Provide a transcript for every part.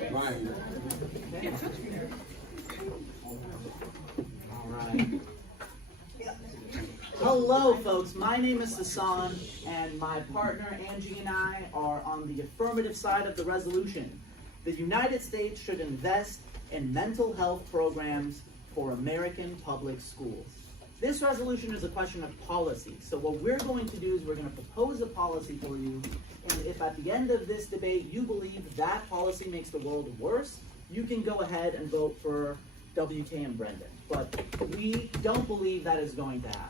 Right. Okay. All right. Hello, folks. My name is Sasan, and my partner Angie and I are on the affirmative side of the resolution. The United States should invest in mental health programs for American public schools. This resolution is a question of policy. So what we're going to do is we're going to propose a policy for you, and if at the end of this debate you believe that policy makes the world worse, you can go ahead and vote for WK and Brendan. But we don't believe that is going to happen.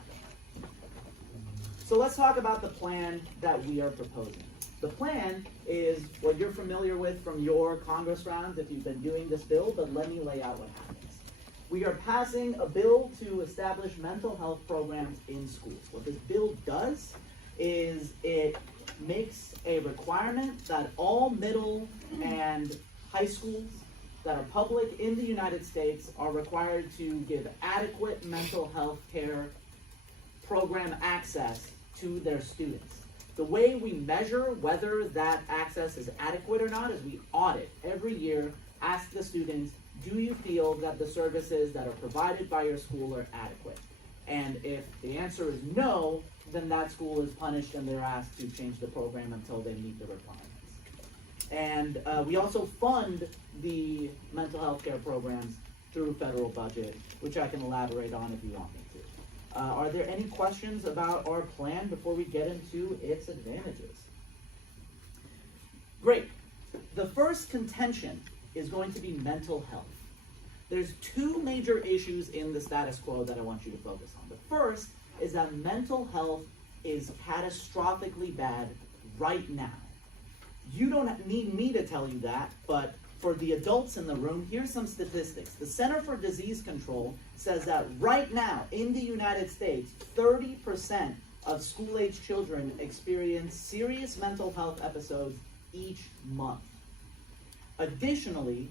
So let's talk about the plan that we are proposing. The plan is what you're familiar with from your Congress rounds if you've been doing this bill, but let me lay out what happens. We are passing a bill to establish mental health programs in schools. What this bill does is it makes a requirement that all middle and high schools that are public in the United States are required to give adequate mental health care program access to their students. The way we measure whether that access is adequate or not is we audit every year, ask the students, do you feel that the services that are provided by your school are adequate? And if the answer is no, then that school is punished and they're asked to change the program until they meet the requirements. And we also fund the mental health care programs through federal budget, which I can elaborate on if you want me to. Are there any questions about our plan before we get into its advantages? Great. The first contention is going to be mental health. There's two major issues in the status quo that I want you to focus on. The first is that mental health is catastrophically bad right now. You don't need me to tell you that, but for the adults in the room, here's some statistics. The Center for Disease Control says that right now in the United States, 30% of school-age children experience serious mental health episodes each month. Additionally,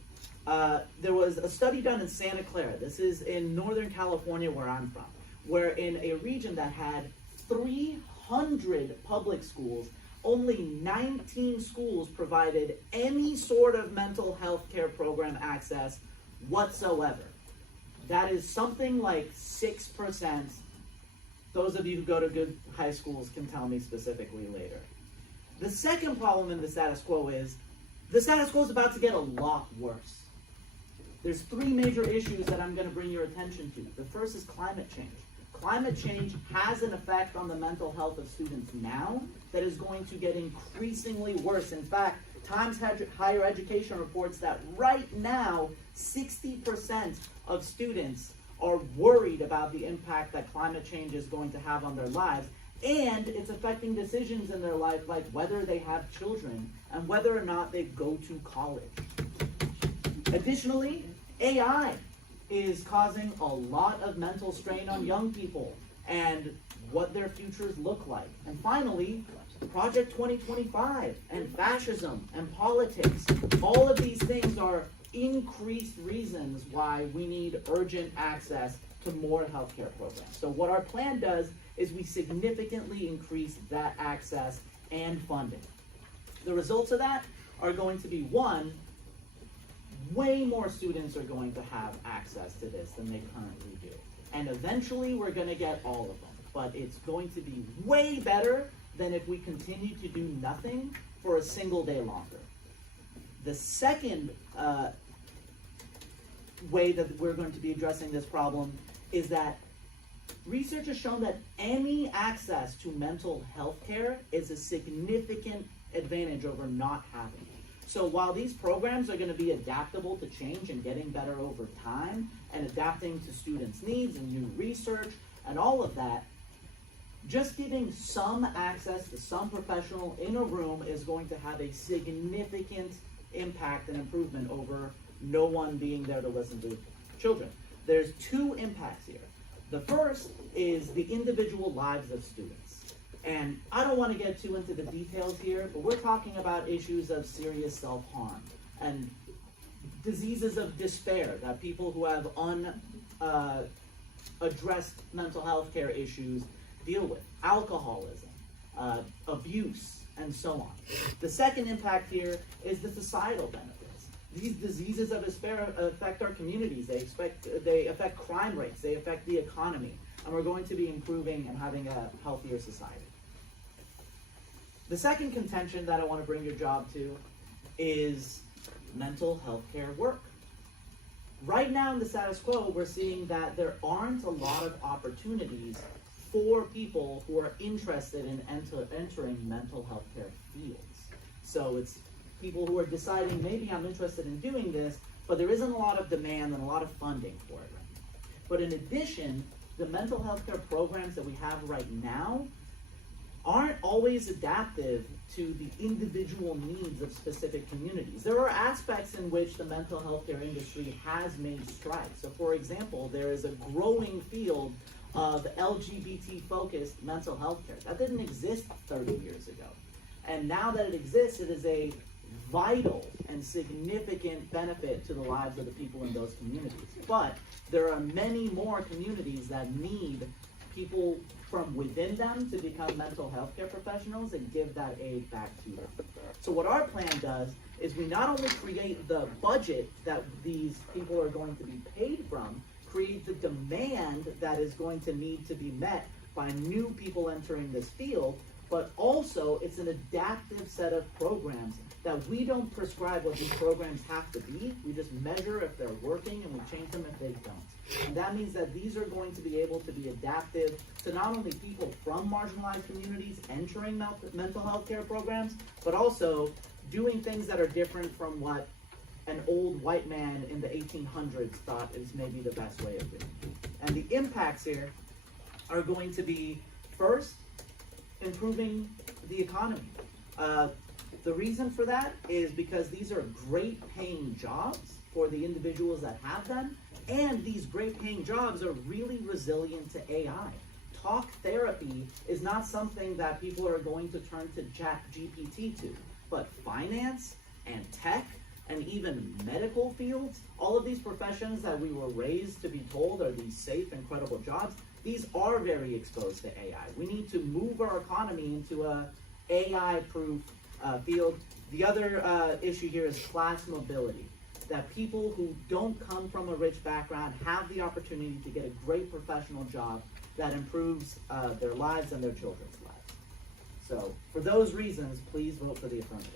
there was a study done in Santa Clara. This is in Northern California where I'm from, where in a region that had 300 public schools, only 19 schools provided any sort of mental health care program access whatsoever. That is something like 6%. Those of you who go to good high schools can tell me specifically later. The second problem in the status quo is the status quo is about to get a lot worse. There's three major issues that I'm going to bring your attention to. The first is climate change. Climate change has an effect on the mental health of students now that is going to get increasingly worse. In fact, Times Higher Education reports that right now, 60% of students are worried about the impact that climate change is going to have on their lives, and it's affecting decisions in their life like whether they have children and whether or not they go to college. Additionally, AI is causing a lot of mental strain on young people and what their futures look like. And finally, Project 2025 and fascism and politics. All of these things are increased reasons why we need urgent access to more healthcare programs. So what our plan does is we significantly increase that access and funding. The results of that are going to be, one, way more students are going to have access to this than they currently do. And eventually we're going to get all of them. But it's going to be way better than if we continue to do nothing for a single day longer. The second way that we're going to be addressing this problem is that research has shown that any access to mental health care is a significant advantage over not having it. So while these programs are going to be adaptable to change and getting better over time and adapting to students' needs and new research and all of that, just giving some access to some professional in a room is going to have a significant impact and improvement over no one being there to listen to children. There's two impacts here. The first is the individual lives of students. And I don't want to get too into the details here, but we're talking about issues of serious self-harm and diseases of despair that people who have unaddressed mental health care issues deal with, alcoholism, abuse, and so on. The second impact here is the societal benefits. These diseases of despair affect our communities. They affect crime rates. They affect the economy. And we're going to be improving and having a healthier society. The second contention that I want to bring your job to is mental health care work. Right now in the status quo, we're seeing that there aren't a lot of opportunities for people who are interested in entering mental health care fields. So it's people who are deciding, maybe I'm interested in doing this, but there isn't a lot of demand and a lot of funding for it right now. But in addition, the mental health care programs that we have right now aren't always adaptive to the individual needs of specific communities. There are aspects in which the mental health care industry has made strides. So for example, there is a growing field of LGBT-focused mental health care. That didn't exist 30 years ago. And now that it exists, it is a vital and significant benefit to the lives of the people in those communities. But there are many more communities that need people from within them to become mental health care professionals and give that aid back to them. So what our plan does is we not only create the budget that these people are going to be paid from, create the demand that is going to need to be met by new people entering this field, but also it's an adaptive set of programs that we don't prescribe what these programs have to be. We just measure if they're working and we change them if they don't. And that means that these are going to be able to be adaptive to not only people from marginalized communities entering mental health care programs, but also doing things that are different from what an old white man in the 1800s thought is maybe the best way of doing it. And the impacts here are going to be, first, improving the economy. The reason for that is because these are great paying jobs for the individuals that have them, and these great paying jobs are really resilient to AI. Talk therapy is not something that people are going to turn to ChatGPT to, but finance and tech and even medical fields, all of these professions that we were raised to be told are these safe, incredible jobs, these are very exposed to AI. We need to move our economy into a AI-proof field. The other issue here is class mobility, that people who don't come from a rich background have the opportunity to get a great professional job that improves their lives and their children's lives. So for those reasons, please vote for the affirmative.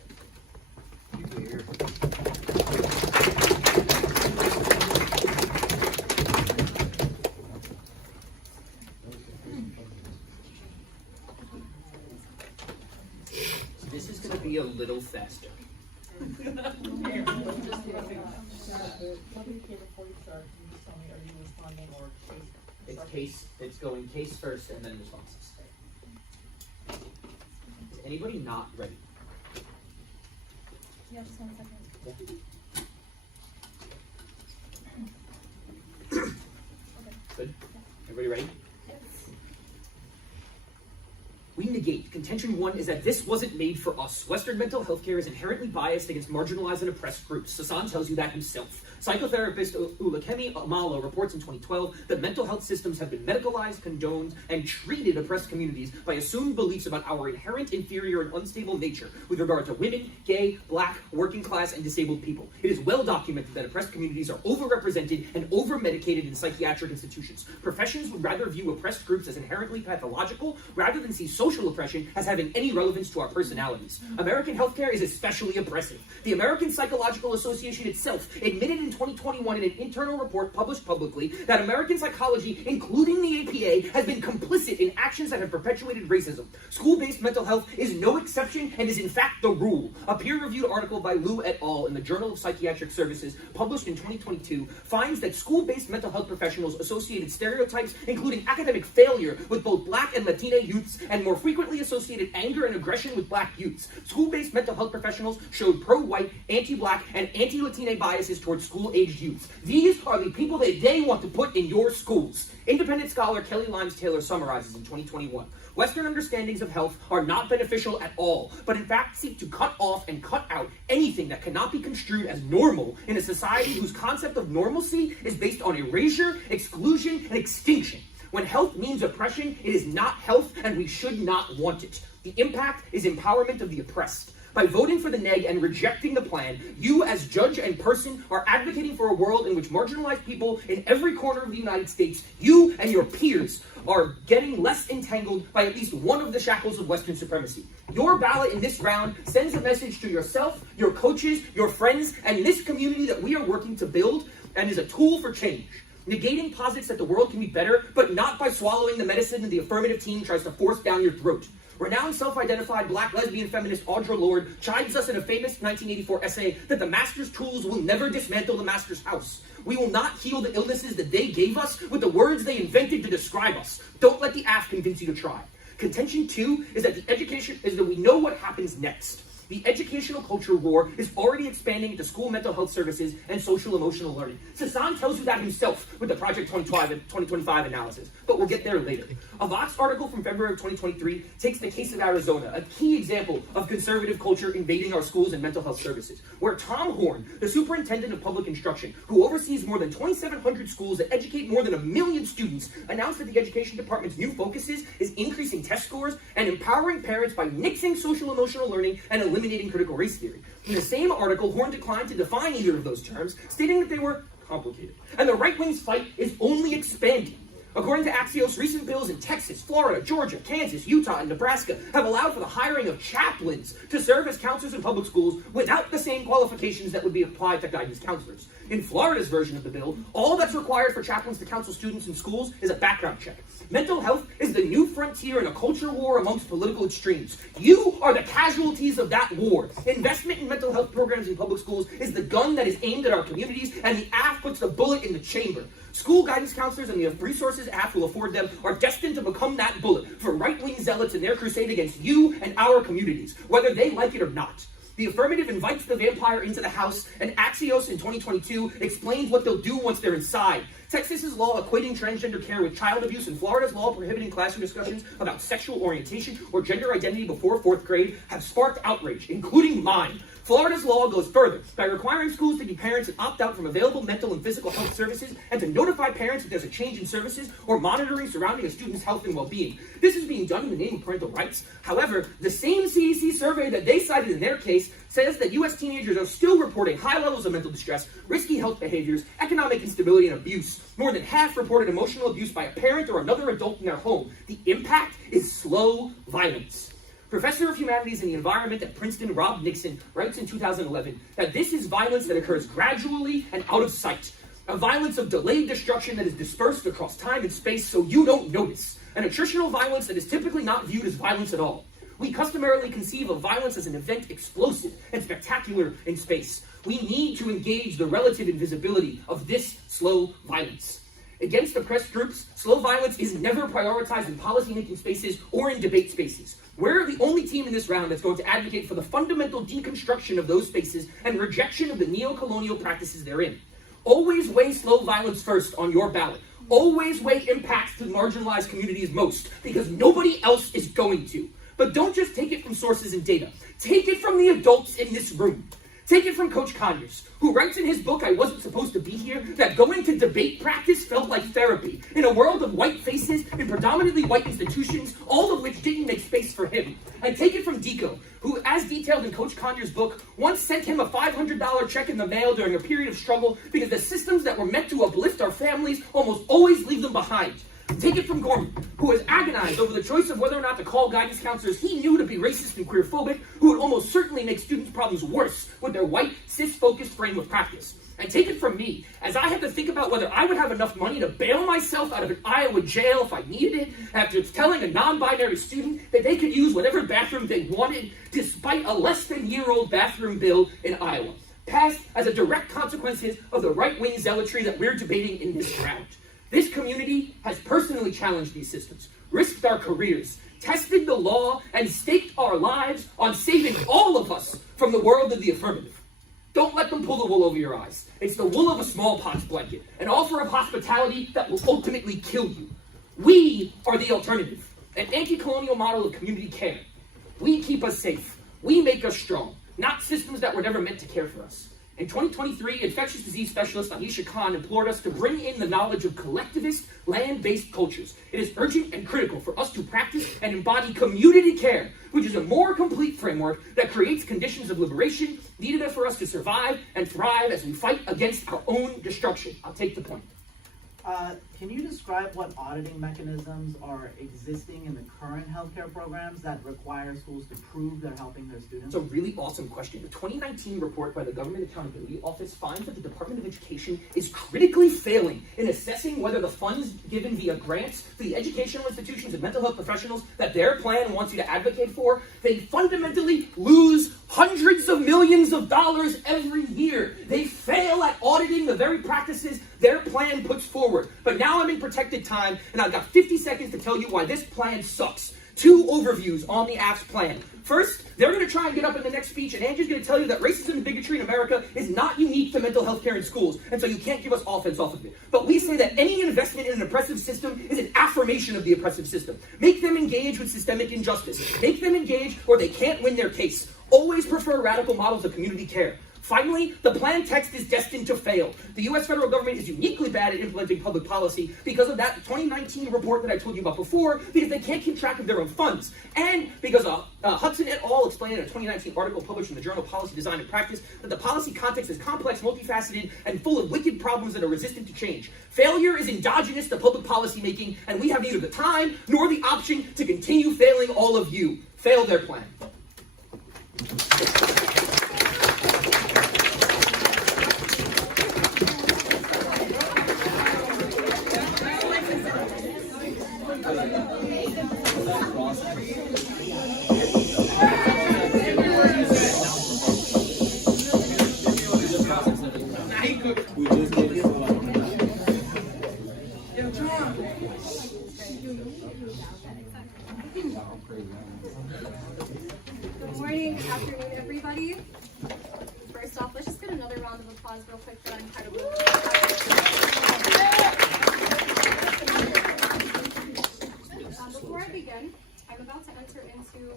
This is going to be a little faster. It's going case first and then responses. Is anybody not ready? Yeah, just 1 second. Yeah. Good. Everybody ready? We negate. Contention 1 is that this wasn't made for us. Western mental health care is inherently biased against marginalized and oppressed groups. Sasan tells you that himself. Psychotherapist Ulakemi Amalo reports in 2012 that mental health systems have been medicalized, condoned, and treated oppressed communities by assumed beliefs about our inherent inferior and unstable nature with regard to women, gay, black, working class, and disabled people. It is well documented that oppressed communities are overrepresented and over-medicated in psychiatric institutions. Professions would rather view oppressed groups as inherently pathological rather than see social oppression as having any relevance to our personalities. American healthcare is especially oppressive. The American Psychological Association itself admitted in 2021 in an internal report published publicly that American psychology, including the APA, has been complicit in actions that have perpetuated racism. School-based mental health is no exception and is in fact the rule. A peer-reviewed article by Liu et al. In the Journal of Psychiatric Services, published in 2022, finds that school-based mental health professionals associated stereotypes, including academic failure, with both Black and Latina youths, and more frequently associated anger and aggression with Black youths. School-based mental health professionals showed pro-white, anti-Black, and anti-Latina biases towards school-aged youths. These are the people that they want to put in your schools. Independent scholar Kelly Limes Taylor summarizes in 2021. Western understandings of health are not beneficial at all, but in fact seek to cut off and cut out anything that cannot be construed as normal in a society whose concept of normalcy is based on erasure, exclusion, and extinction. When health means oppression, it is not health, and we should not want it. The impact is empowerment of the oppressed. By voting for the neg and rejecting the plan, you as judge and person are advocating for a world in which marginalized people in every corner of the United States, you and your peers, are getting less entangled by at least one of the shackles of Western supremacy. Your ballot in this round sends a message to yourself, your coaches, your friends, and this community that we are working to build, and is a tool for change. Negating posits that the world can be better, but not by swallowing the medicine the affirmative team tries to force down your throat. Renowned self-identified black lesbian feminist Audre Lorde chides us in a famous 1984 essay that the master's tools will never dismantle the master's house. We will not heal the illnesses that they gave us with the words they invented to describe us. Don't let the AF convince you to try. Contention 2 is that we know what happens next. The educational culture war is already expanding into school mental health services and social emotional learning. Sasan tells you that himself with the Project 2025 analysis, but we'll get there later. A Vox article from February of 2023 takes the case of Arizona, a key example of conservative culture invading our schools and mental health services, where Tom Horn, the superintendent of public instruction, who oversees more than 2,700 schools that educate more than 1 million students, announced that the education department's new focuses is increasing test scores and empowering parents by nixing social emotional learning and eliminating critical race theory. In the same article, Horn declined to define either of those terms, stating that they were complicated. And the right wing's fight is only expanding. According to Axios, recent bills in Texas, Florida, Georgia, Kansas, Utah, and Nebraska have allowed for the hiring of chaplains to serve as counselors in public schools without the same qualifications that would be applied to guidance counselors. In Florida's version of the bill, all that's required for chaplains to counsel students in schools is a background check. Mental health is the new frontier in a culture war amongst political extremes. You are the casualties of that war. Investment in mental health programs in public schools is the gun that is aimed at our communities, and the AF puts the bullet in the chamber. School guidance counselors and the resources AF will afford them are destined to become that bullet for right-wing zealots in their crusade against you and our communities, whether they like it or not. The affirmative invites the vampire into the house, and Axios in 2022 explains what they'll do once they're inside. Texas's law equating transgender care with child abuse and Florida's law prohibiting classroom discussions about sexual orientation or gender identity before 4th grade have sparked outrage, including mine. Florida's law goes further by requiring schools to be parents and opt out from available mental and physical health services and to notify parents if there's a change in services or monitoring surrounding a student's health and well-being. This is being done in the name of parental rights. However, the same CDC survey that they cited in their case says that U.S. teenagers are still reporting high levels of mental distress, risky health behaviors, economic instability, and abuse. More than half reported emotional abuse by a parent or another adult in their home. The impact is slow violence. Professor of Humanities and the Environment at Princeton, Rob Nixon, writes in 2011 that this is violence that occurs gradually and out of sight. A violence of delayed destruction that is dispersed across time and space so you don't notice. An attritional violence that is typically not viewed as violence at all. We customarily conceive of violence as an event explosive and spectacular in space. We need to engage the relative invisibility of this slow violence. Against oppressed groups, slow violence is never prioritized in policymaking spaces or in debate spaces. We're the only team in this round that's going to advocate for the fundamental deconstruction of those spaces and rejection of the neo-colonial practices therein. Always weigh slow violence first on your ballot. Always weigh impacts to marginalized communities most, because nobody else is going to. But don't just take it from sources and data. Take it from the adults in this room. Take it from Coach Conyers, who writes in his book, I Wasn't Supposed to Be Here, that going to debate practice felt like therapy in a world of white faces in predominantly white institutions, all of which didn't make space for him. And take it from Deco, who, as detailed in Coach Conyers' book, once sent him a $500 check in the mail during a period of struggle because the systems that were meant to uplift our families almost always leave them behind. Take it from Gorman, who has agonized over the choice of whether or not to call guidance counselors he knew to be racist and queerphobic, who would almost certainly make students' problems worse with their white, cis-focused frame of practice. And take it from me, as I had to think about whether I would have enough money to bail myself out of an Iowa jail if I needed it, after telling a non-binary student that they could use whatever bathroom they wanted, despite a less-than-year-old bathroom bill in Iowa, passed as a direct consequence of the right-wing zealotry that we're debating in this round. This community has personally challenged these systems, risked our careers, tested the law, and staked our lives on saving all of us from the world of the affirmative. Don't let them pull the wool over your eyes. It's the wool of a smallpox blanket, an offer of hospitality that will ultimately kill you. We are the alternative, an anti-colonial model of community care. We keep us safe. We make us strong, not systems that were never meant to care for us. In 2023, infectious disease specialist Anisha Khan implored us to bring in the knowledge of collectivist, land-based cultures. It is urgent and critical for us to practice and embody community care, which is a more complete framework that creates conditions of liberation needed for us to survive and thrive as we fight against our own destruction. I'll take the point. Can you describe what auditing mechanisms are existing in the current healthcare programs that require schools to prove they're helping their students? It's a really awesome question. The 2019 report by the Government Accountability Office finds that the Department of Education is critically failing in assessing whether the funds given via grants for the educational institutions and mental health professionals that their plan wants you to advocate for, they fundamentally lose hundreds of millions of dollars every year. They fail at auditing the very practices their plan puts forward. But now I'm in protected time, and I've got 50 seconds to tell you why this plan sucks. 2 overviews on the AFT's plan. First, they're going to try and get up in the next speech, and Andrew's going to tell you that racism and bigotry in America is not unique to mental health care in schools, and so you can't give us offense off of it. But we say that any investment in an oppressive system is an affirmation of the oppressive system. Make them engage with systemic injustice. Make them engage or they can't win their case. Always prefer radical models of community care. Finally, the plan text is destined to fail. The U.S. federal government is uniquely bad at implementing public policy because of that 2019 report that I told you about before, because they can't keep track of their own funds. And because Hudson et al. Explained in a 2019 article published in the journal Policy Design and Practice that the policy context is complex, multifaceted, and full of wicked problems that are resistant to change. Failure is endogenous to public policy making, and we have neither the time nor the option to continue failing all of you. Fail their plan. Good morning, good afternoon, everybody. First off, let's just get another round of applause real quick for that incredible. Before I begin, I'm about to enter into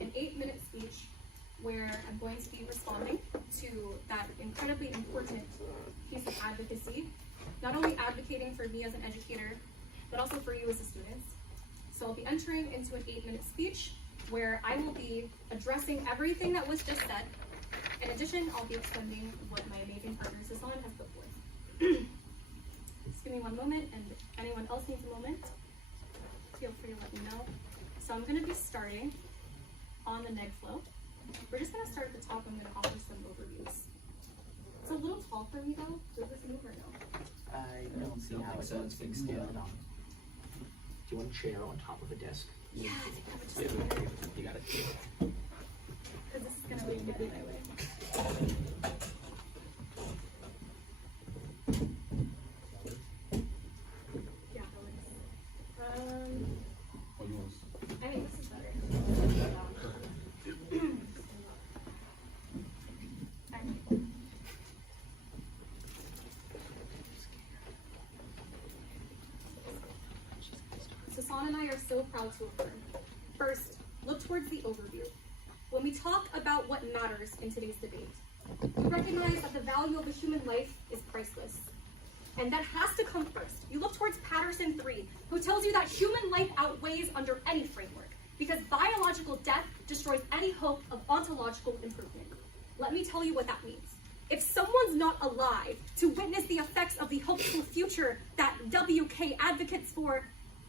an 8-minute speech where I'm going to be responding to that incredibly important piece of advocacy, not only advocating for me as an educator, but also for you as a student. So I'll be entering into an 8-minute speech where I will be addressing everything that was just said. In addition, I'll be explaining what my amazing partner Susan has put forth. Just give me one moment, and if anyone else needs a moment, feel free to let me know. So I'm going to be starting on the neg flow. We're just going to start at the top. I'm going to offer some overviews. It's a little tall for me though. Does this move or no? I don't see how it does. Fixed yet. Do you want a chair on top of a desk? Yeah, I think I would just You got it. because this is going to be get in my way. Yeah, that works. I think this is better. Alright. Sasan and I are so proud to affirm. First, look towards the overview. When we talk about what matters in today's debate, we recognize that the value of a human life is priceless. And that has to come first. You look towards Patterson 3, who tells you that human life outweighs under any framework, because biological death destroys any hope of ontological improvement. Let me tell you what that means. If someone's not alive to witness the effects of the hopeful future that WK advocates for,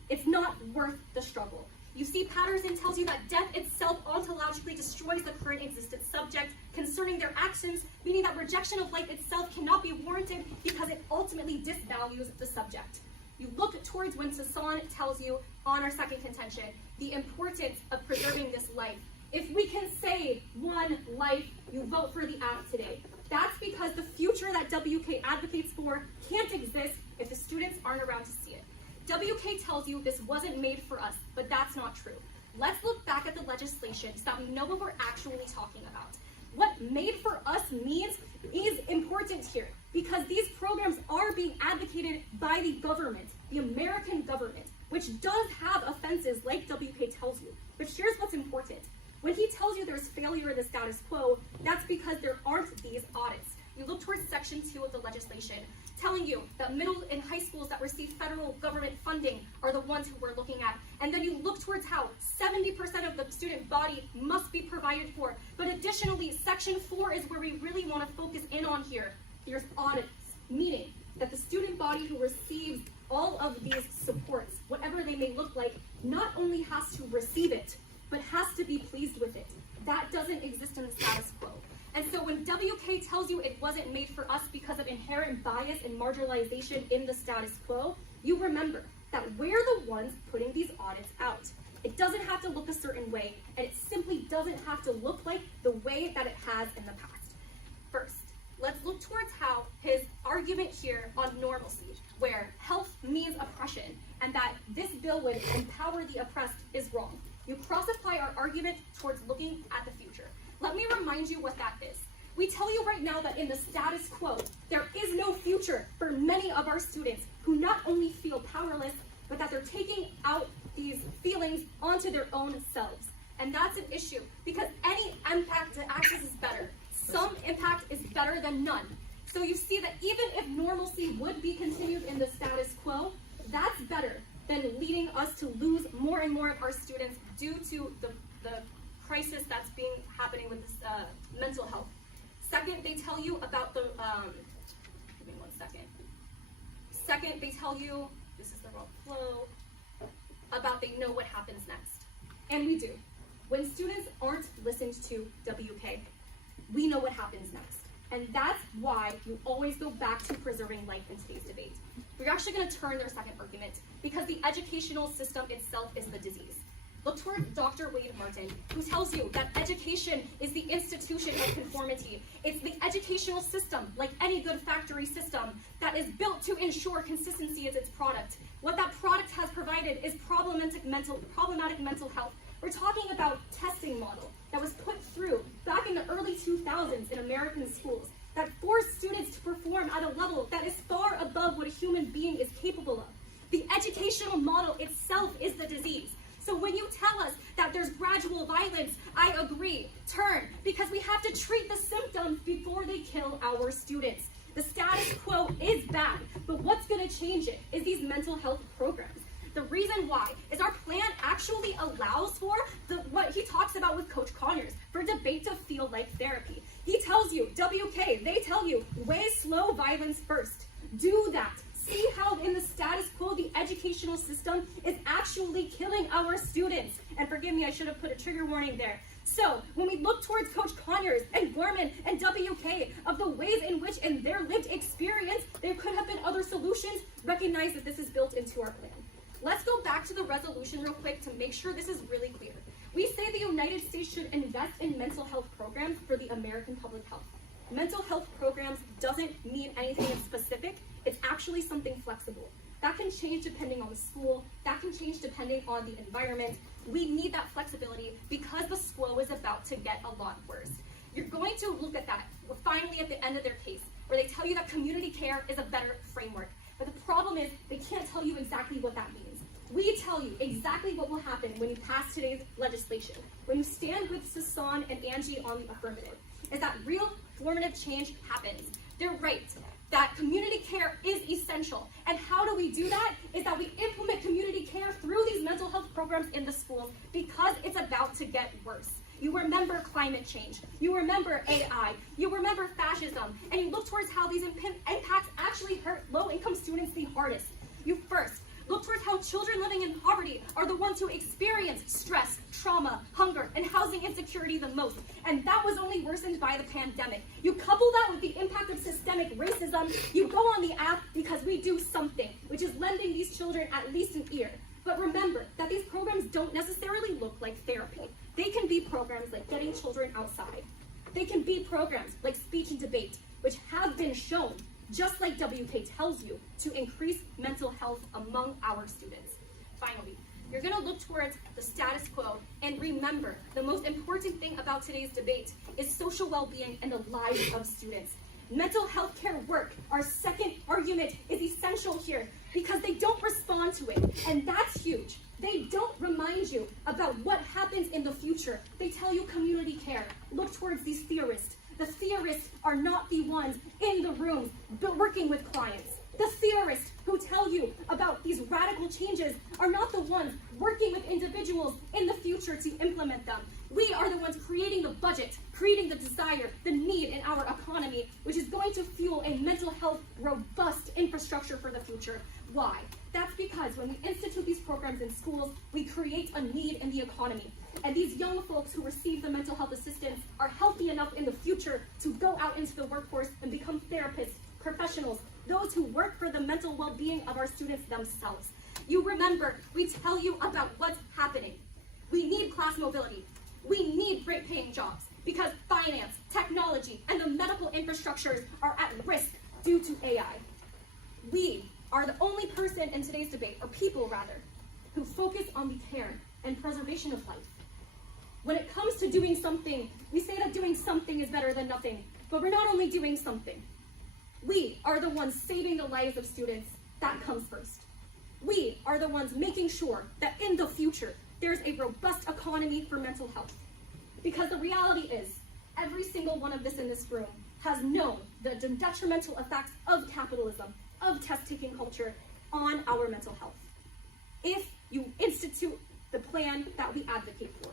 it's not worth the struggle. You see, Patterson tells you that death itself ontologically destroys the current existent subject concerning their actions, meaning that rejection of life itself cannot be warranted because it ultimately disvalues the subject. You look towards when Sasan tells you, on our second contention, the importance of preserving this life. If we can save one life, you vote for the act today. That's because the future that WK advocates for can't exist if the students aren't around to see it. WK tells you this wasn't made for us, but that's not true. Let's look back at the legislation so that we know what we're actually talking about. What made for us means is important here, because these programs are being advocated by the government, the American government, which does have offenses like WK tells you. But here's what's important. When he tells you there's failure in the status quo, that's because there aren't these audits. You look with the legislation, telling you that middle and high schools that receive federal government funding are the ones who we're looking at. And then you look towards how 70% of the student body must be provided for. But additionally, Section 4 is where we really want to focus in on here. Here's audits, meaning that the student body who receives all of these supports, whatever they may look like, not only has to receive it, but has to be pleased with it. That doesn't exist in the status quo. And so when WK tells you it wasn't made for us because of inherent bias and marginalization in the status quo, you remember that we're the ones putting these audits out. It doesn't have to look a certain way, and it simply doesn't have to look like the way that it has in the past. First, let's look towards how his argument here on normalcy, where health means oppression, and that this bill would empower the oppressed, is wrong. You cross-apply our argument towards looking at the future. Let me remind you what that is. We tell you right now that in the status quo, there is no future for many of our students who not only feel powerless, but that they're taking out these feelings onto their own selves. And that's an issue, because any impact to access is better. Some impact is better than none. So you see that even if normalcy would be continued in the status quo, that's better than leading us to lose more and more of our students due to the crisis that's happening with this mental health. Second, they tell you about the, give me 1 second. Second, they tell you, this is the wrong flow, about they know what happens next. And we do. When students aren't listened to WK, we know what happens next. And that's why you always go back to preserving life in today's debate. We're actually going to turn their second argument, because the educational system itself is the disease. Look toward Dr. Wade Martin, who tells you that education is the institution of conformity. It's the educational system, like any good factory system, that is built to ensure consistency as its product. What that product has provided is problematic mental health. We're talking about testing model that was put through back in the early 2000s in American schools that forced students to perform at a level that is far above what a human being is capable of. The educational model itself is the disease. So when you tell us that there's gradual violence, I agree. Turn, because we have to treat the symptoms before they kill our students. The status quo is bad, but what's going to change it is these mental health programs. The reason why is our plan actually allows for what he talks about with Coach Conyers, for debate to feel like therapy. He tells you, WK, they tell you, way slow violence first. Do that. See how in the status quo, the educational system is actually killing our students. And forgive me, I should have put a trigger warning there. So when we look towards Coach Conyers and Gorman and WK of the ways in which in their lived experience, there could have been other solutions, recognize that this is built into our plan. Let's go back to the resolution real quick to make sure this is really clear. We say the United States should invest in mental health programs for the American public health. Mental health programs doesn't mean anything in specific. It's actually something flexible. That can change depending on the school. That can change depending on the environment. We need that flexibility because the SQO is about to get a lot worse. You're going to look at that finally at the end of their case, where they tell you that community care is a better framework. But the problem is they can't tell you exactly what that means. We tell you exactly what will happen when you pass today's legislation. When you stand with Sasan and Angie on the affirmative, is that real formative change happens. They're right that community care is essential. And how do we do that? Is that we implement community care through these mental health programs in the schools, because it's about to get worse. You remember climate change, you remember AI, you remember fascism, and you look towards how these impacts actually hurt low-income students the hardest. You first look towards how children living in poverty are the ones who experience stress, trauma, hunger, and housing insecurity the most. And that was only worsened by the pandemic. You couple that with the impact of systemic racism, you go on the app because we do something, which is lending these children at least an ear. But remember that these programs don't necessarily look like therapy. They can be programs like getting children outside. They can be programs like speech and debate, which have been shown, just like WK tells you, to increase mental health among our students. Finally, you're going to look towards the status quo and remember the most important thing about today's debate is social well-being and the lives of students. Mental health care work, our second argument, is essential here because they don't respond to it, and that's huge. They don't remind you about what happens in the future. They tell you community care. Look towards these theorists. The theorists are not the ones in the rooms working with clients. The theorists who tell you about these radical changes are not the ones working with individuals in the future to implement them. We are the ones creating the budget, creating the desire, the need in our economy, which is going to fuel a mental health robust infrastructure for the future. Why? That's because when we institute these programs in schools, we create a need in the economy. And these young folks who receive the mental health assistance are healthy enough in the future to go out into the workforce and become therapists, professionals, those who work for the mental well-being of our students themselves. You remember, we tell you about what's happening. We need class mobility. We need great-paying jobs because finance, technology, and the medical infrastructures are at risk due to AI. We are the only person in today's debate, or people rather, who focus on the care and preservation of life. When it comes to doing something, we say that doing something is better than nothing, but we're not only doing something. We are the ones saving the lives of students. That comes first. We are the ones making sure that in the future, there's a robust economy for mental health. Because the reality is, every single one of us in this room has known the detrimental effects of capitalism, of test-taking culture on our mental health. If you institute the plan that we advocate for,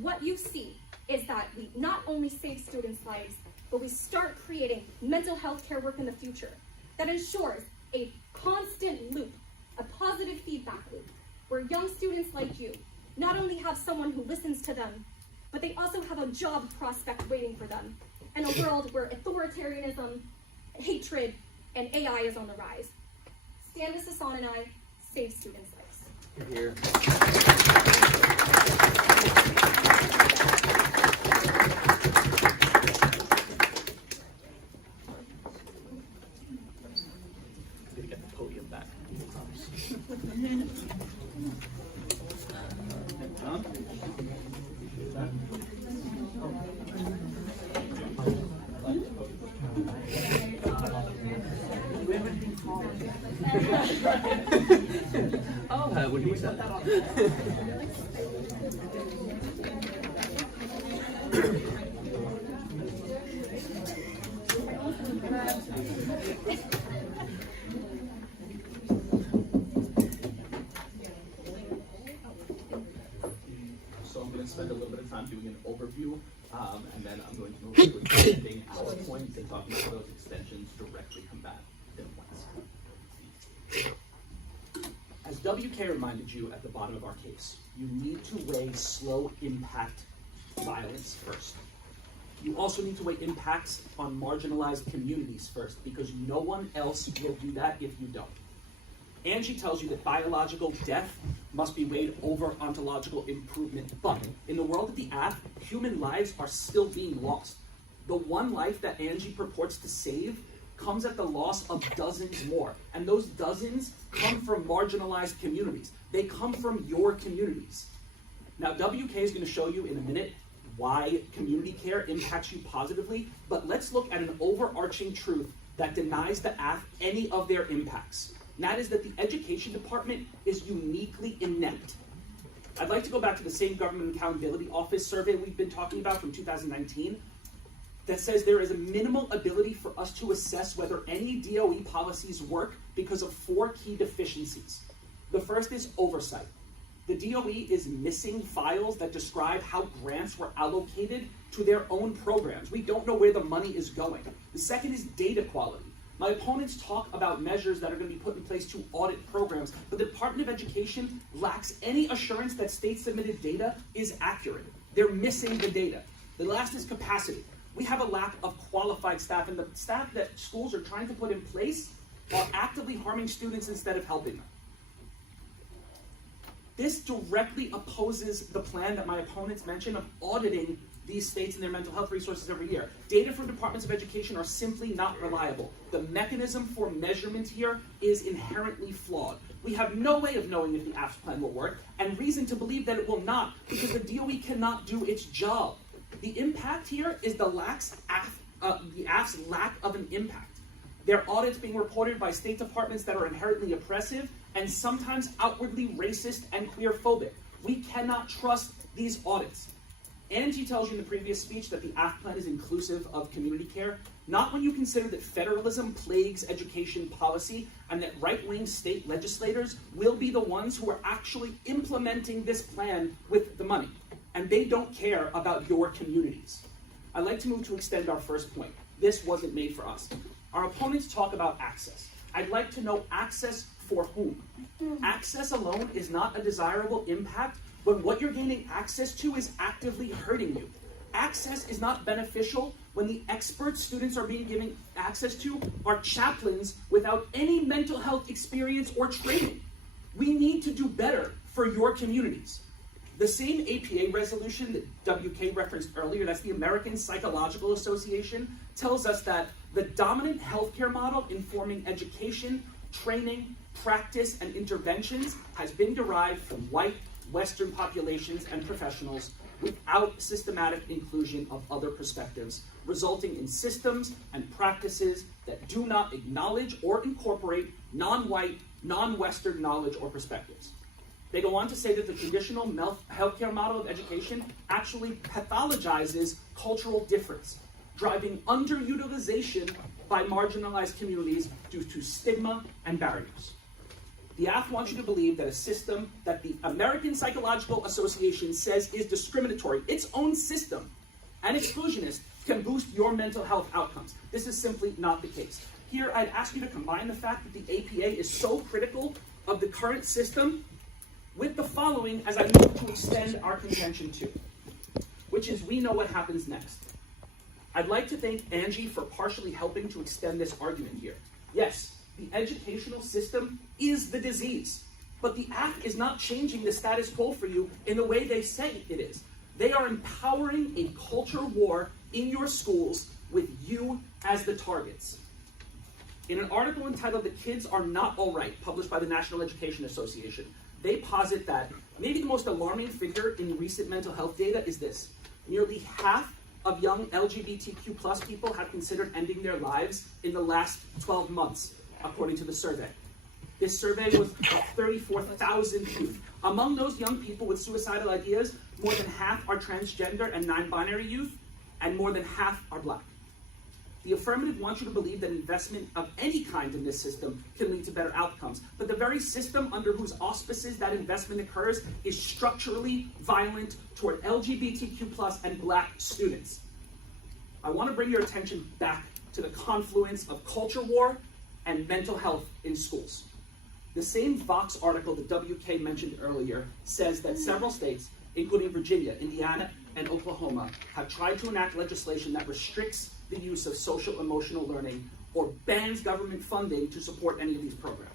what you see is that we not only save students' lives, but we start creating mental health care work in the future that ensures a constant loop, a positive feedback loop, where young students like you not only have someone who listens to them, but they also have a job prospect waiting for them in a world where authoritarianism, hatred, and AI is on the rise. Stand with Sasan and I, save students' lives. Here. Gonna get the podium back. Oh, what do you say? So I'm going to spend a little bit of time doing an overview, and then I'm going to move to extending our points and talking about how those extensions directly combat thin points. As WK reminded you at the bottom of our case, you need to weigh slow impact violence first. You also need to weigh impacts on marginalized communities first, because no one else will do that if you don't. Angie tells you that biological death must be weighed over ontological improvement, but in the world of the app, human lives are still being lost. The one life that Angie purports to save comes at the loss of dozens more, and those dozens come from marginalized communities. They come from your communities. Now, WK is going to show you in a minute why community care impacts you positively, but let's look at an overarching truth that denies the AF any of their impacts. And that is that the education department is uniquely inept. I'd like to go back to the same Government Accountability Office survey we've been talking about from 2019 that says there is a minimal ability for us to assess whether any DOE policies work because of 4 key deficiencies. The first is oversight. The DOE is missing files that describe how grants were allocated to their own programs. We don't know where the money is going. The second is data quality. My opponents talk about measures that are going to be put in place to audit programs, but the Department of Education lacks any assurance that state-submitted data is accurate. They're missing the data. The last is capacity. We have a lack of qualified staff, and the staff that schools are trying to put in place are actively harming students instead of helping them. This directly opposes the plan that my opponents mentioned of auditing these states and their mental health resources every year. Data from departments of education are simply not reliable. The mechanism for measurement here is inherently flawed. We have no way of knowing if the AFS plan will work, and reason to believe that it will not, because the DOE cannot do its job. The impact here is the AF's lack of an impact. Their audits being reported by state departments that are inherently oppressive and sometimes outwardly racist and queerphobic. We cannot trust these audits. Angie tells you in the previous speech that the AF plan is inclusive of community care, not when you consider that federalism plagues education policy and that right-wing state legislators will be the ones who are actually implementing this plan with the money, and they don't care about your communities. I'd like to move to extend our first point. This wasn't made for us. Our opponents talk about access. I'd like to know access for whom? Access alone is not a desirable impact when what you're gaining access to is actively hurting you. Access is not beneficial when the expert students are being given access to are chaplains without any mental health experience or training. We need to do better for your communities. The same APA resolution that WK referenced earlier, that's the American Psychological Association, tells us that the dominant healthcare model informing education, training, practice, and interventions has been derived from white Western populations and professionals without systematic inclusion of other perspectives, resulting in systems and practices that do not acknowledge or incorporate non-white, non-Western knowledge or perspectives. They go on to say that the traditional healthcare model of education actually pathologizes cultural difference, driving underutilization by marginalized communities due to stigma and barriers. The AF wants you to believe that a system that the American Psychological Association says is discriminatory, its own system, and exclusionist, can boost your mental health outcomes. This is simply not the case. Here, I'd ask you to combine the fact that the APA is so critical of the current system with the following as I move to extend our contention to, which is we know what happens next. I'd like to thank Angie for partially helping to extend this argument here. Yes, the educational system is the disease, but the ACT is not changing the status quo for you in the way they say it is. They are empowering a culture war in your schools with you as the targets. In an article entitled "The Kids Are Not All Right," published by the National Education Association, they posit that maybe the most alarming figure in recent mental health data is this. Nearly half of young LGBTQ plus people have considered ending their lives in the last 12 months, according to the survey. This survey was of 34,000 youth. Among those young people with suicidal ideas, more than half are transgender and non-binary youth, and more than half are Black. The affirmative wants you to believe that investment of any kind in this system can lead to better outcomes, but the very system under whose auspices that investment occurs is structurally violent toward LGBTQ plus and Black students. I want to bring your attention back to the confluence of culture war and mental health in schools. The same Vox article that WK mentioned earlier says that several states, including Virginia, Indiana, and Oklahoma, have tried to enact legislation that restricts the use of social emotional learning or bans government funding to support any of these programs.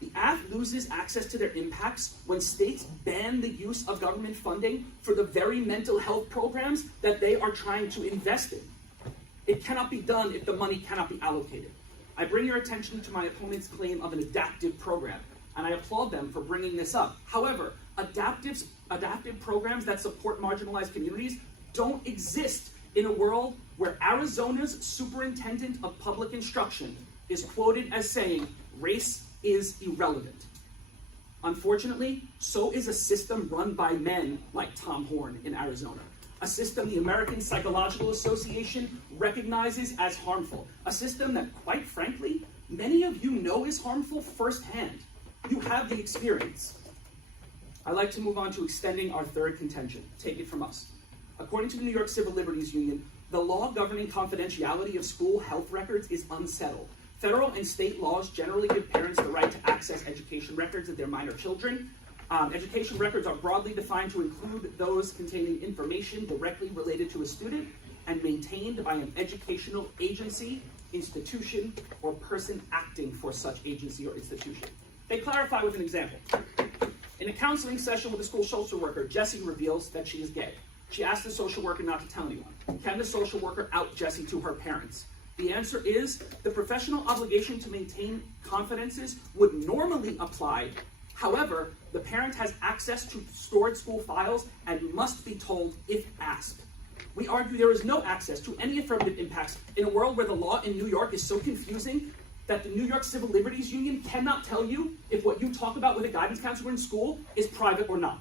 The AF loses access to their impacts when states ban the use of government funding for the very mental health programs that they are trying to invest in. It cannot be done if the money cannot be allocated. I bring your attention to my opponent's claim of an adaptive program, and I applaud them for bringing this up. However, adaptive programs that support marginalized communities don't exist in a world where Arizona's superintendent of public instruction is quoted as saying, "Race is irrelevant." Unfortunately, so is a system run by men like Tom Horn in Arizona. A system the American Psychological Association recognizes as harmful. A system that, quite frankly, many of you know is harmful firsthand. You have the experience. I'd like to move on to extending our third contention. Take it from us. According to the New York Civil Liberties Union, the law governing confidentiality of school health records is unsettled. Federal and state laws generally give parents the right to access education records of their minor children. Education records are broadly defined to include those containing information directly related to a student and maintained by an educational agency, institution, or person acting for such agency or institution. They clarify with an example. In a counseling session with a school social worker, Jessie reveals that she is gay. She asks the social worker not to tell anyone. Can the social worker out Jessie to her parents? The answer is the professional obligation to maintain confidences would normally apply. However, the parent has access to stored school files and must be told if asked. We argue there is no access to any affirmative impacts in a world where the law in New York is so confusing that the New York Civil Liberties Union cannot tell you if what you talk about with a guidance counselor in school is private or not.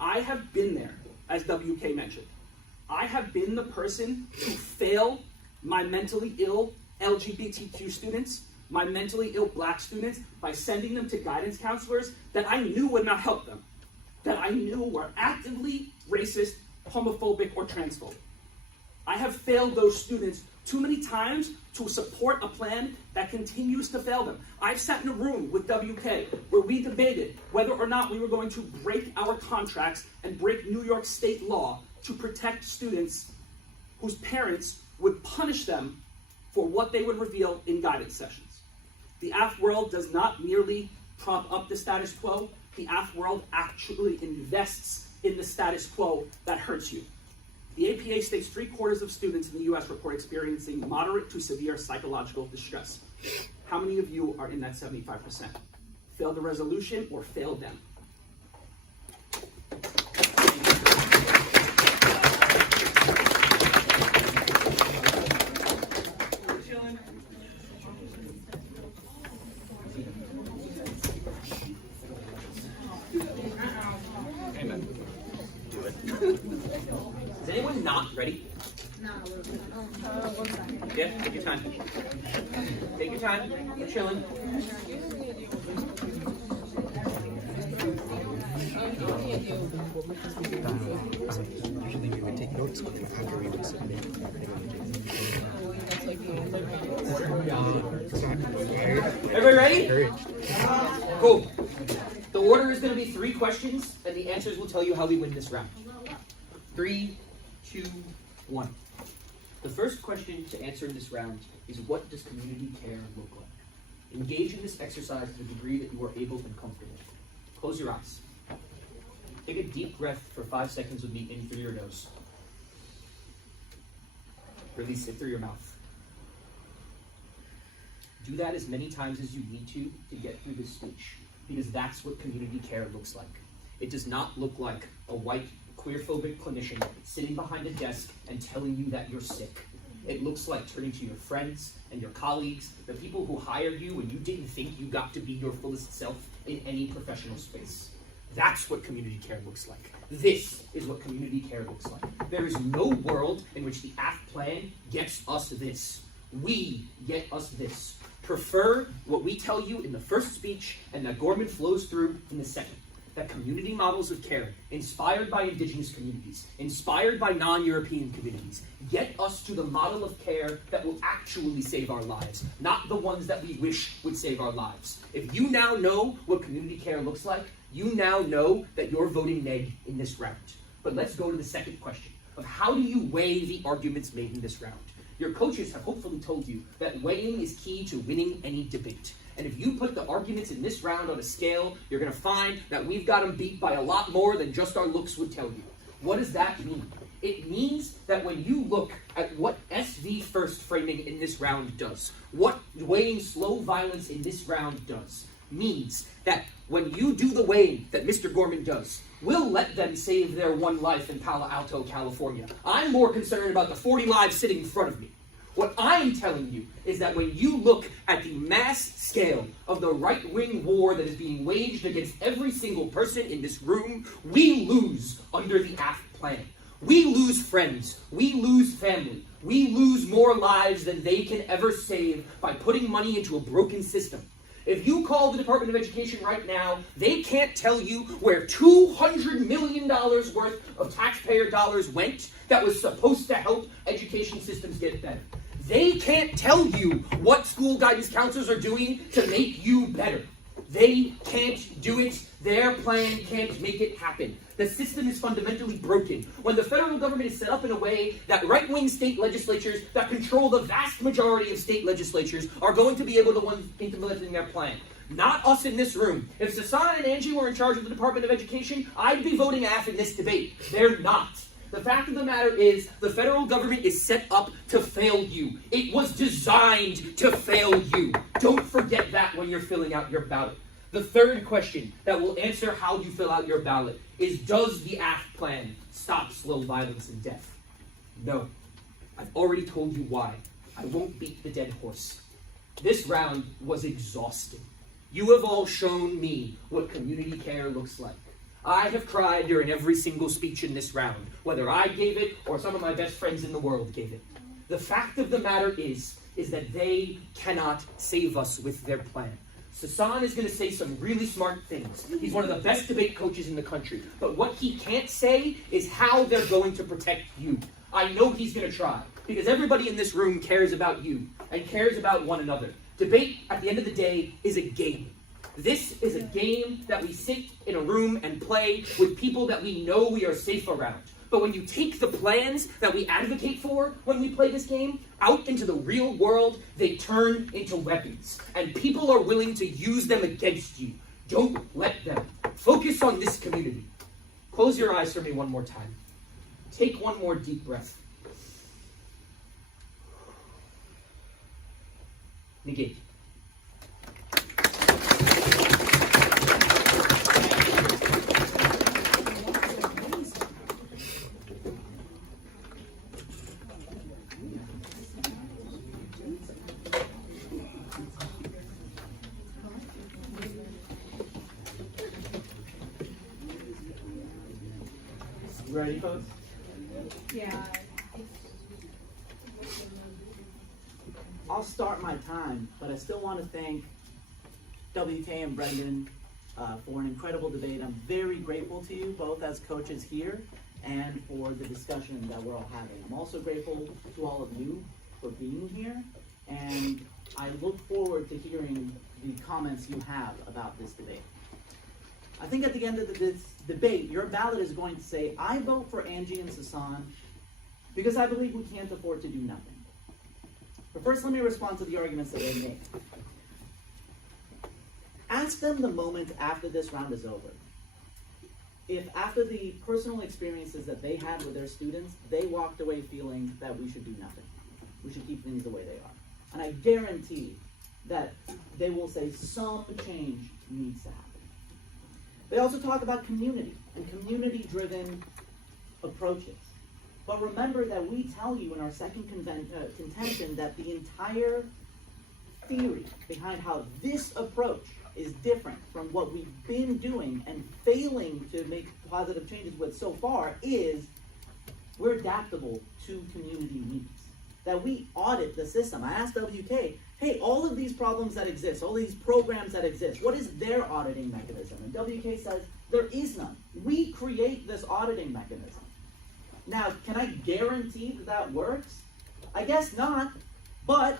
I have been there. as WK mentioned. I have been the person to fail my mentally ill LGBTQ students, my mentally ill black students, by sending them to guidance counselors that I knew would not help them, that I knew were actively racist, homophobic, or transphobic. I have failed those students too many times to support a plan that continues to fail them. I've sat in a room with WK where we debated whether or not we were going to break our contracts and break New York state law to protect students whose parents would punish them for what they would reveal in guidance sessions. The AF world does not merely prop up the status quo, the AF world actually invests in the status quo that hurts you. The APA states 3/4 of students in the US report experiencing moderate to severe psychological distress. How many of you are in that 75%? Failed the resolution or failed them? Is anyone not ready? Yeah, take your time. Take your time. We're chilling. Usually we would take notes, but then after we would submit Everybody ready? Cool. The order is going to be 3 questions, and the answers will tell you how we win this round. 3, 2, 1. The first question to answer in this round is, what does community care look like? Engage in this exercise to the degree that you are able and comfortable. Close your eyes. Take a deep breath for 5 seconds with me in through your nose. Release it through your mouth. Do that as many times as you need to get through this speech, because that's what community care looks like. It does not look like a white, queer-phobic clinician sitting behind a desk and telling you that you're sick. It looks like turning to your friends and your colleagues, the people who hired you when you didn't think you got to be your fullest self in any professional space. That's what community care looks like. This is what community care looks like. There is no world in which the AF plan gets us this. We get us this. Prefer what we tell you in the first speech and that Gorman flows through in the second. That community models of care, inspired by indigenous communities, inspired by non-European communities, get us to the model of care that will actually save our lives, not the ones that we wish would save our lives. If you now know what community care looks like, you now know that you're voting neg in this round. But let's go to the second question of how do you weigh the arguments made in this round? Your coaches have hopefully told you that weighing is key to winning any debate. And if you put the arguments in this round on a scale, you're going to find that we've got them beat by a lot more than just our looks would tell you. What does that mean? It means that when you look at what SV first framing in this round does, what weighing slow violence in this round does, means that when you do the weighing that Mr. Gorman does, we'll let them save their one life in Palo Alto, California. I'm more concerned about the 40 lives sitting in front of me. What I'm telling you is that when you look at the mass scale of the right-wing war that is being waged against every single person in this room, we lose under the AF plan. We lose friends. We lose family. We lose more lives than they can ever save by putting money into a broken system. If you call the Department of Education right now, they can't tell you where $200 million worth of taxpayer dollars went that was supposed to help education systems get better. They can't tell you what school guidance counselors are doing to make you better. They can't do it. Their plan can't make it happen. The system is fundamentally broken. When the federal government is set up in a way that right-wing state legislatures that control the vast majority of state legislatures are going to be able to implement their plan. Not us in this room. If Sasan and Angie were in charge of the Department of Education, I'd be voting AF in this debate. They're not. The fact of the matter is, the federal government is set up to fail you. It was designed to fail you. Don't forget that when you're filling out your ballot. The third question that will answer how you fill out your ballot is, does the AF plan stop slow violence and death? No. I've already told you why. I won't beat the dead horse. This round was exhausting. You have all shown me what community care looks like. I have cried during every single speech in this round, whether I gave it or some of my best friends in the world gave it. The fact of the matter is that they cannot save us with their plan. Sasan is going to say some really smart things. He's one of the best debate coaches in the country. But what he can't say is how they're going to protect you. I know he's going to try, because everybody in this room cares about you and cares about one another. Debate, at the end of the day, is a game. This is a game that we sit in a room and play with people that we know we are safe around. But when you take the plans that we advocate for when we play this game out into the real world, they turn into weapons. And people are willing to use them against you. Don't let them. Focus on this community. Close your eyes for me one more time. Take one more deep breath. Negate. Ready, folks? Yeah. I'll start my time, but I still want to thank WK and Brendan for an incredible debate. I'm very grateful to you both as coaches here and for the discussion that we're all having. I'm also grateful to all of you for being here, and I look forward to hearing the comments you have about this debate. I think at the end of this debate, your ballot is going to say, I vote for Angie and Sasan because I believe we can't afford to do nothing. But first, let me respond to the arguments that they made. Ask them the moment after this round is over, if after the personal experiences that they had with their students, they walked away feeling that we should do nothing. We should keep things the way they are. And I guarantee that they will say some change needs to happen. They also talk about community and community-driven approaches. But remember that we tell you in our second contention that the entire theory behind how this approach is different from what we've been doing and failing to make positive changes with so far is we're adaptable to community needs. That we audit the system. I asked WK, hey, all of these problems that exist, all these programs that exist, what is their auditing mechanism? And WK says, there is none. We create this auditing mechanism. Now, can I guarantee that that works? I guess not, but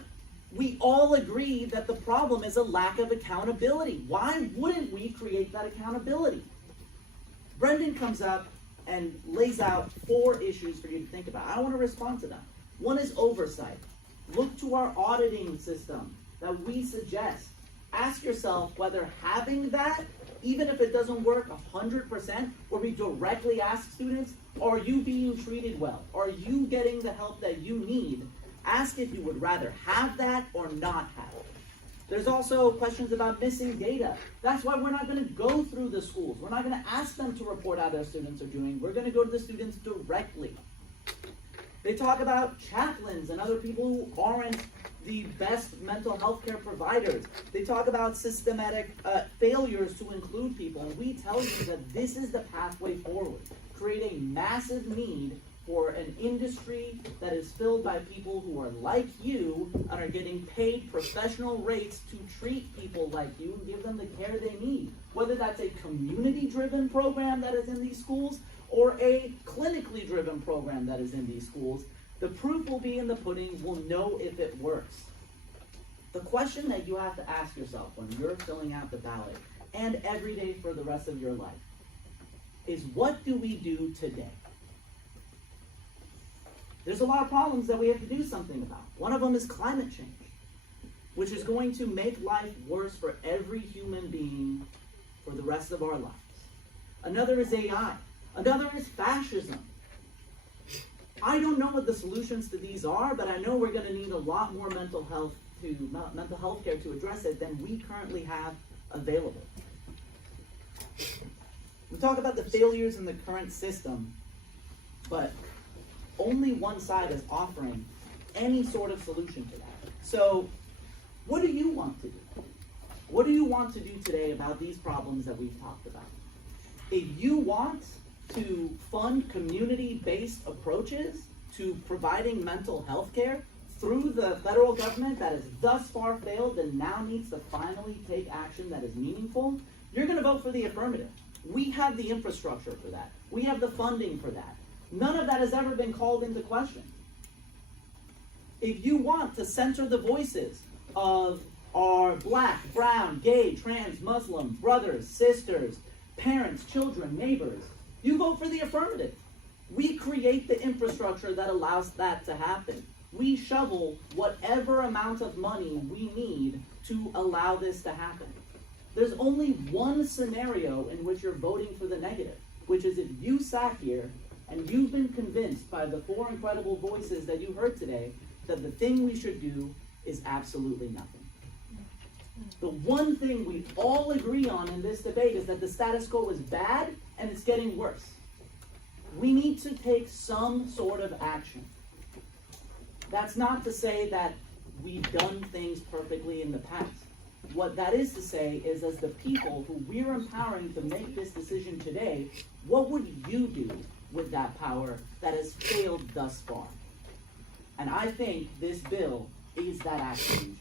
we all agree that the problem is a lack of accountability. Why wouldn't we create that accountability? Brendan comes up and lays out 4 issues for you to think about. I want to respond to them. One is oversight. Look to our auditing system that we suggest. Ask yourself whether having that, even if it doesn't work 100%, where we directly ask students, are you being treated well? Are you getting the help that you need? Ask if you would rather have that or not have it. There's also questions about missing data. That's why we're not going to go through the schools. We're not going to ask them to report how their students are doing. We're going to go to the students directly. They talk about chaplains and other people who aren't the best mental health care providers. They talk about systematic failures to include people. And we tell you that this is the pathway forward. Create a massive need for an industry that is filled by people who are like you and are getting paid professional rates to treat people like you and give them the care they need. Whether that's a community-driven program that is in these schools or a clinically driven program that is in these schools, the proof will be in the pudding. We'll know if it works. The question that you have to ask yourself when you're filling out the ballot and every day for the rest of your life is, what do we do today? There's a lot of problems that we have to do something about. One of them is climate change, which is going to make life worse for every human being for the rest of our lives. Another is AI. Another is fascism. I don't know what the solutions to these are, but I know we're going to need a lot more mental health care to address it than we currently have available. We talk about the failures in the current system, but only one side is offering any sort of solution to that. So, what do you want to do? What do you want to do today about these problems that we've talked about? If you want to fund community-based approaches to providing mental health care through the federal government that has thus far failed and now needs to finally take action that is meaningful, you're going to vote for the affirmative. We have the infrastructure for that. We have the funding for that. None of that has ever been called into question. If you want to center the voices of our black, brown, gay, trans, Muslim brothers, sisters, parents, children, neighbors, you vote for the affirmative. We create the infrastructure that allows that to happen. We shovel whatever amount of money we need to allow this to happen. There's only one scenario in which you're voting for the negative, which is if you sat here and you've been convinced by the four incredible voices that you heard today that the thing we should do is absolutely nothing. The one thing we all agree on in this debate is that the status quo is bad and it's getting worse. We need to take some sort of action. That's not to say that we've done things perfectly in the past. What that is to say is, as the people who we're empowering to make this decision today, what would you do with that power that has failed thus far? And I think this bill is that action.